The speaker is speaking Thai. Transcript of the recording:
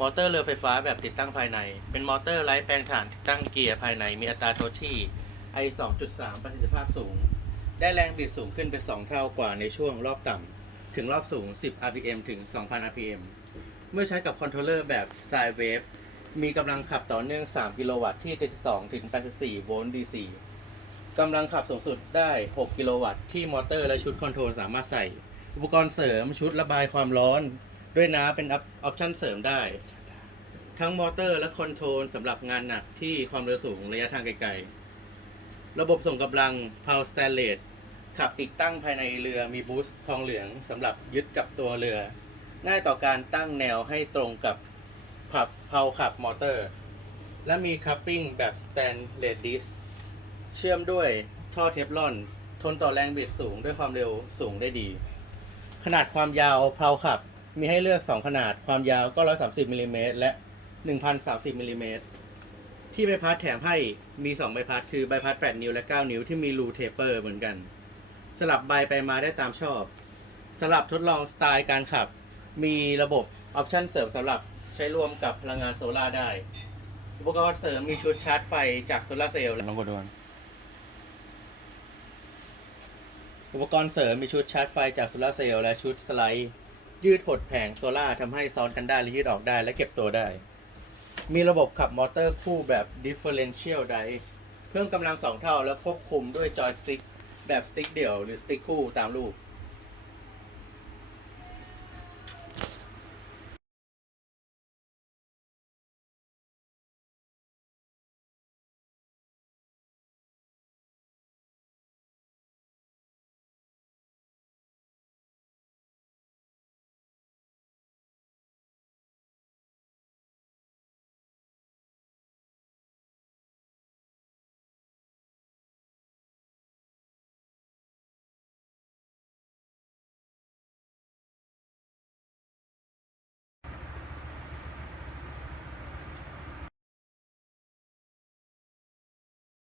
มอเตอร์เรือไฟฟ้าแบบติดตั้งภายใน เป็นมอเตอร์ไร้แปลงถ่านติดตั้งเกียร์ภายใน มีอัตราโทษที่ I 2.3 ประสิทธิภาพสูง ได้แรงบิดสูงขึ้นเป็น 2 เท่ากว่าในช่วงรอบต่ำ ถึงรอบสูง 10 rpm ถึง 2,000 rpm เมื่อใช้กับคอนโทรลเลอร์แบบ Sine Wave มีกำลังขับต่อเนื่อง 3 กิโลวัตต์ที่ 72 ถึง 84 โวลต์ DC กำลังขับสูงสุดได้ 6 กิโลวัตต์ที่มอเตอร์และชุดคอนโทรลสามารถใส่ อุปกรณ์เสริมชุดระบายความร้อน ด้วยน้ำเป็นออปชั่นเสริมได้ ทั้งมอเตอร์และคอนโทรลสำหรับงานหนักที่ความเร็วสูงระยะทางไกลๆ ระบบส่งกำลัง Power Stainless ขับติดตั้งภายในเรือมีบูสต์ทองเหลืองสำหรับยึดกับตัวเรือ ง่ายต่อการตั้งแนวให้ตรงกับขับเพาขับมอเตอร์ และมีคัพปิ้งแบบ Stainless Disc เชื่อมด้วยท่อเทฟลอน ทนต่อแรงบิดสูงด้วยความเร็วสูงได้ดี ขนาดความยาวเพาขับ มีให้เลือก 2 ขนาด ความยาวก็ 130มิลลิเมตรและ 1,030มิลลิเมตรที่ใบพัดแถมให้มี 2 ใบพัดคือใบพัด 8 นิ้วและ 9 นิ้วที่มีรูเทปเปอร์เหมือนกัน สลับใบไปมาได้ตามชอบสำหรับทดลองสไตล์การขับ มีระบบออปชั่นเสริมสำหรับใช้ร่วมกับพลังงานโซลาร์ได้ อุปกรณ์เสริมมีชุดชาร์จไฟจากโซลาร์เซลล์ลองกดดูก่อนอุปกรณ์เสริมมีชุดชาร์จไฟจากโซลาร์เซลล์และชุดสไลด์ ยืดหดแผงโซล่าทำให้ซ้อนกันได้และยืดออกได้และเก็บตัวได้ มีระบบขับมอเตอร์คู่แบบ differential drive เพิ่มกำลัง2เท่าและควบคุมด้วยจอยสติ๊กแบบสติ๊กเดี่ยวหรือสติ๊กคู่ตามรูป